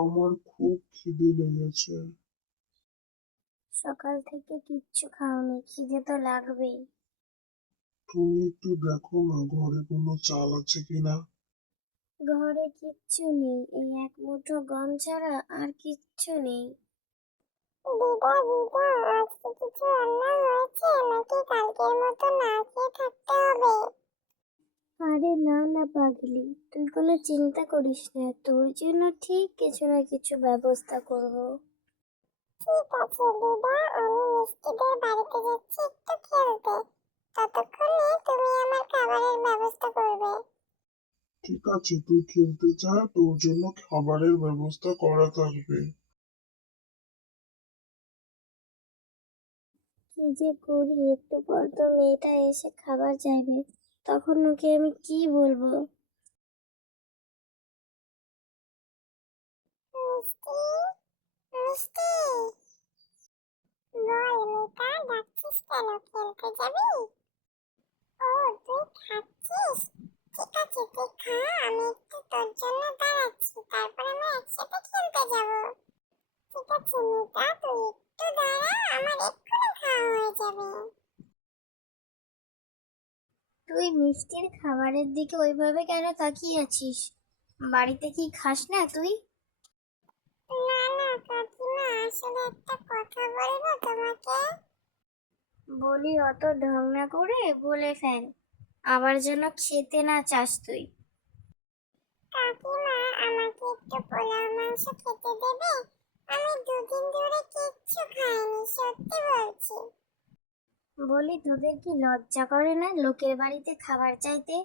আমার খুব খিদে লেগেছে। সকাল থেকে কিচ্ছু খাওনি, খিদে তো লাগবেই। তুমি একটু দেখো না ঘরে কোনো চাল আছে কিনা। ঘরে কিচ্ছু নেই, এই এক মুঠো গম ছাড়া আর কিচ্ছু নেই। দিদা দিদা, আজকে কিছু রান্না হয়েছে নাকি কালকের মতো না খেয়ে থাকতে হবে? আরে না না পাগলি, তুই কোনো চিন্তা করিস না, তোর জন্য ঠিক কিছু না কিছু ব্যবস্থা করব। ঠিক আছে দিদা, আমি মিষ্টিদের বাড়িতে যাচ্ছি একটু খেলতে। ততক্ষণে তুমি আমার খাবারের ব্যবস্থা করবে। ঠিক আছে, তুই খেলতে যা, তোর জন্য খাবারের ব্যবস্থা করা থাকবে। কি যে করি, একটু পর তো মেয়েটা এসে খাবার চাইবে, তখন ওকে আমি কি বলবো? মিষ্টি, মিষ্টি, বল মেয়েটা, ডাকছিস কেন? খেলতে যাবি? ও, তুই খাচ্ছিস? ঠিক আছে, তুই খা, আমি একটু তোর জন্য দাঁড়াচ্ছি, তারপর আমরা একসাথে খেলতে যাব। ঠিক আছে মিতা, তুই একটু দাঁড়া, আমার এক্ষুনি খাওয়া হয়ে যাবে। তুই মিষ্টির খাবারের দিকে ওইভাবে কেন তাকিয়ে আছিস? বাড়িতে কি খাস না তুই? না না কাকিমা, আসলে একটা কথা বলবো তোমাকে। বলি অত ঢং না করে বলে ফেল, আবার যেন খেতে না চাস তুই। কাকিমা, আমাকে একটু পোলাও মাংস খেতে দেবে? আমি দুদিন ধরে কিচ্ছু খাইনি, সত্যি বলছি। বলি তোদের কি লজ্জা করে না লোকের বাড়িতে খাবার চাইতে?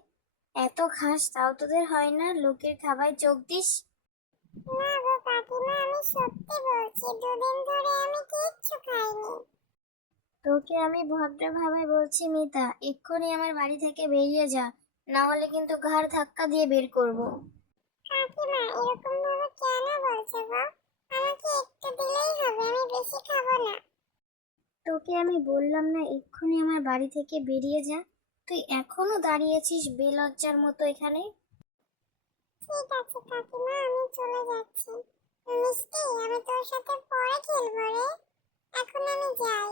এত খাস তাও তোদের হয় না লোকের খাবায় চোখ দিস? না গো কাকিমা, আমি সত্যি বলছি, দুদিন ধরে আমি কিচ্ছু খাইনি। তোকে আমি ভদ্রভাবে বলছি মিতা, এক্ষুনি আমার বাড়ি থেকে বেরিয়ে যা, না হলে কিন্তু ঘাড় ধাক্কা দিয়ে বের করব। কাকিমা, এরকম ভাবে কেন বলছো গো? আমাকে একটু দিলেই হবে, আমি বেশি খাবো না। তোকে আমি বললাম না এক্ষুনি আমার বাড়ি থেকে বেরিয়ে যা? তুই এখনো দাঁড়িয়েছিস বেলজ্জার মতো এখানে? ঠিক আছে কাকিমা, আমি চলে যাচ্ছি। মিষ্টি, আমি তোর সাথে পরে খেলবো রে, এখন আমি যাই।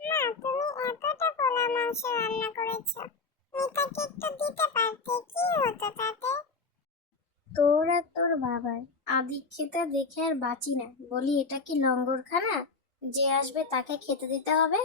মা, তুমি এতটা পোলা মাংস রান্না করেছো, মিতাকে একটু দিতে পারতে, কি হতো তাতে? তোর আর তোর বাবার আদিক্ষেতা দেখে আর বাঁচি না। বলি এটা কি লঙ্গরখানা যে আসবে তাকে খেতে দিতে হবে?